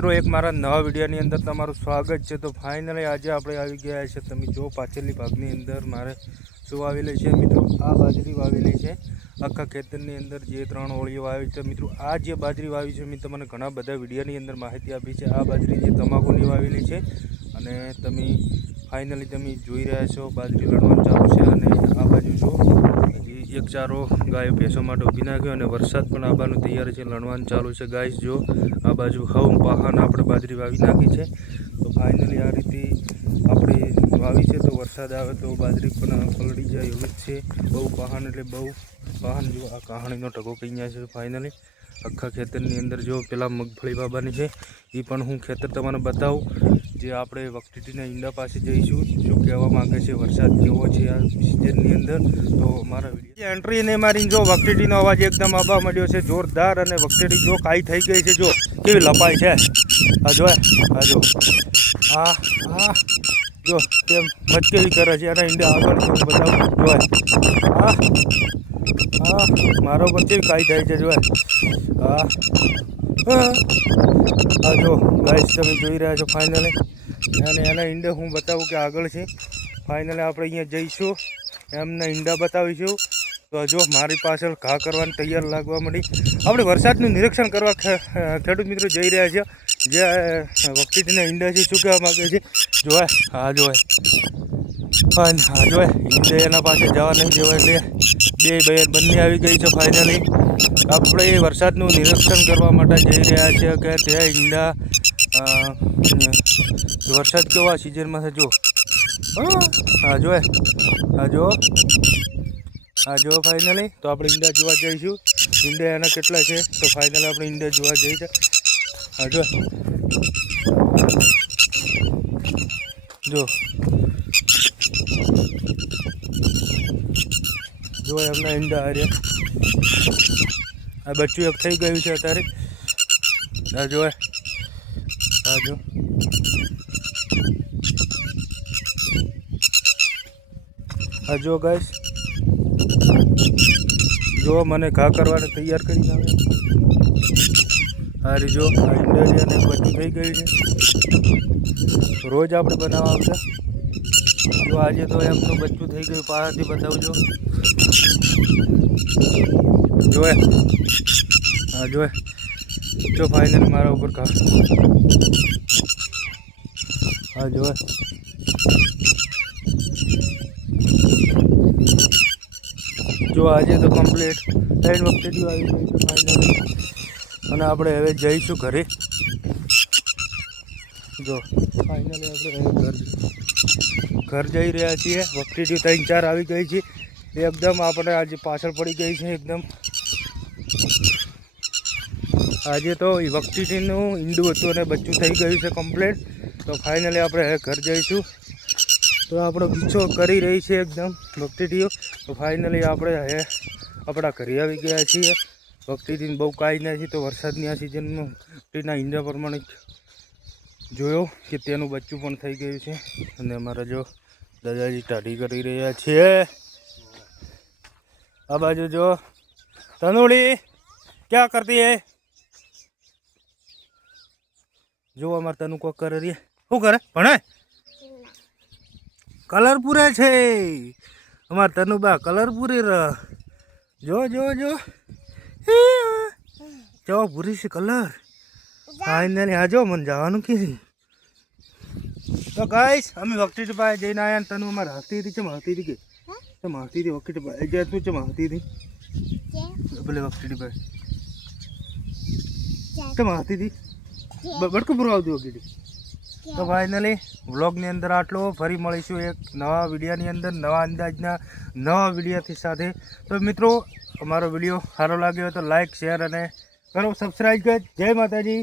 મિત્રો એક મારા નવા વિડીયોની અંદર તમારું સ્વાગત છે। તો ફાઇનલી આજે આપણે આવી ગયા છે। તમે જો પાછળની ભાગની અંદર મારે શું વાવેલી છે મિત્રો, આ બાજરી વાવેલી છે આખા ખેતરની અંદર જે 3 ઓળીઓ વાવી છે મિત્રો। આ જે બાજરી વાવી છે મેં તમને ઘણા બધા વિડીયોની અંદર માહિતી આપી છે। આ બાજરી જે તમાકુની વાવેલી છે અને તમે ફાઇનલી તમે જોઈ રહ્યા છો બાજરી લણવાનું ચાલુ છે। અને આ બાજુ જો એક ચારો ગાયો ભેંસો માટે ઊભી નાખ્યો અને વરસાદ પણ આવવાનું તૈયાર છે, લણવાનું ચાલુ છે ગાઈસ। જો આ બાજુ હવ પહાણ આપણે બાજરી વાવી નાખી છે। તો ફાઇનલી આ રીતે આપણે વાવી છે, તો વરસાદ આવે તો બાજરી પણ પલળી જાય એવું જ છે। બહુ પહાણ એટલે બહુ પહાણ। જો આ કહાણીનો ઢગો કહી જાય છે। ફાઇનલી આખા ખેતરની અંદર જો પેલા મગફળી વાવવાની છે એ પણ હું ખેતર તમને બતાવું। જે આપણે વખતીના ઈંડા પાસે જઈશું, શું કહેવા માંગે છે, વરસાદ કેવો છે આ સિઝનની અંદર। તો મારા વિડીયો એન્ટ્રી ને મારી જો વખતીનો અવાજ એકદમ આવવા માંડ્યો છે જોરદાર। અને વખતી જો કાઈ થઈ ગઈ છે, જો કેવી લપાઈ છે। આ જો આ જો કેમ મચકેવી કરે છે અને ઈંડા આગળ હું બતાવું। જોવાય મારો પર કેવી કાઈ થાય છે। જોવાય હા જો ગાઈસ તમે જોઈ રહ્યા છો ફાઇનલી। અને એના ઈંડા હું બતાવું કે આગળ છે। ફાઇનલી આપણે અહીંયા જઈશું, એમના ઈંડા બતાવીશું। તો જો મારી પાછળ ઘા કરવાની તૈયાર લાગવા મળી। આપણે વરસાદનું નિરીક્ષણ કરવા ખેડૂત મિત્રો જઈ રહ્યા છે। જે વખતીના ઈંડા છે, શું કહેવા માગે છે જોવાય। હા જોવાય ઈંડા એના પાસે જવા નહીં દેવાય એટલે બંને આવી ગઈ છે ફાઇનલી। આપણે વરસાદનું નિરીક્ષણ કરવા માટે જઈ રહ્યા છીએ કે ત્યાં ઈંડા વરસાદ કેવા સિઝનમાં છે। જો જો ફાઇનલી તો આપણે ઈંડા જોવા જઈશું। ઈંડા એના કેટલા છે તો ફાઇનલી આપણે ઈંડા જોવા જઈએ છીએ। જો એમના ઈંડા હાર્યા। આ બચ્ચું એક થઈ ગયું છે અત્યારે। જો ગાઈસ જો મને ઘા કરવાને તૈયાર કરી આવે। હારી જો આ ઈંડા અને બચ્ચું થઈ ગયું છે। રોજ આપણે બનાવવા આવશે। જો આજે તો એમનું બચ્ચું થઈ ગયું, પાસેથી બતાવજો। જોવે જો ફાઇનલી મારા ઉપર ઘા। જોવે જો આજે તો કમ્પ્લીટ 3 વખતેથી આવી ગઈ છે ફાઇનલી। અને આપણે હવે જઈશું ઘરે। જો ફાઇનલી આપણે ઘર જઈ રહ્યા છીએ। વખતીથી 3-4 આવી ગઈ છે એકદમ। આપણે આજે પાછળ પડી ગઈ છે એકદમ। આજે તો વખતીનું ઈંડું હતું અને બચ્ચું થઈ ગયું છે કમ્પ્લીટ। તો ફાઇનલી આપણે હવે ઘર જઈશું। તો આપણો પીછો કરી રહી છે એકદમ વખતીઓ। તો ફાઇનલી આપણે હવે આપણા ઘરે આવી ગયા છીએ। વખતીથી બહુ કાંઈ નથી, તો વરસાદની આ સિઝનમાં વખતીના ઈંડા પ્રમાણે જોયો કે તેનું બચ્ચું પણ થઈ ગયું છે। અને અમારા જો દાદાજી ટાઢી કરી રહ્યા છે। આ બાજુ જો તનુડી ક્યાં કરતી હે? જો અમારે તનુ કોક કરે રે। શું કરે? ભણે કલર પૂરે છે અમારે તનુબા, કલર પૂરી ર। જો પૂરી છે કલર ફાઇનલી। હા જો મને જવાનું કે। તો ગાઈસ અમે વખતી પાસે જઈને આવ્યા। તનુ અમારે હસતી હતી, હસતી હતી કે હસતી હતી વખતી પાસે તું હસતી હતી ભલે વખતી પાસે હસતી હતી બડકું પૂરું આવતું વખતી। તો ફાઇનલી વ્લોગની અંદર આટલો। ફરી મળીશું એક નવા વિડીયોની અંદર, નવા અંદાજના નવા વિડીયોથી સાથે। તો મિત્રો અમારો વિડીયો સારો લાગ્યો તો લાઈક, શેર અને કરો સબસ્ક્રાઈબ. જય માતાજી।